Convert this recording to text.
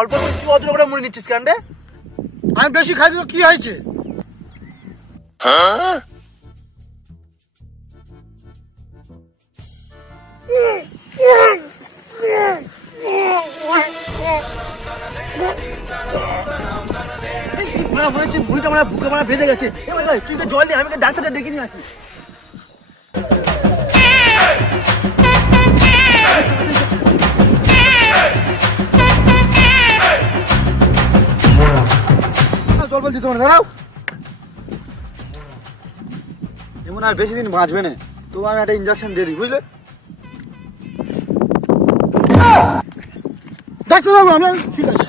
অল্প মিষ্টি অত করে মনে নিচ্ছিস কেন রে? আমি বেশি খাই তো কি হয়েছে? বুড়িটা মানে বুকে মানে বেঁধে গেছে। ভাই, তুই তো জল দিয়ে আমি ডাক্তারটা ডেকে নিয়ে আসি। জল বলছি তোমার, দাঁড়াও। এমন আর বেশি দিন বাঁচবে না। তো আমি একটা ইঞ্জেকশন দিয়ে দিই, বুঝলে? দেবো আমি ঠিক আছে।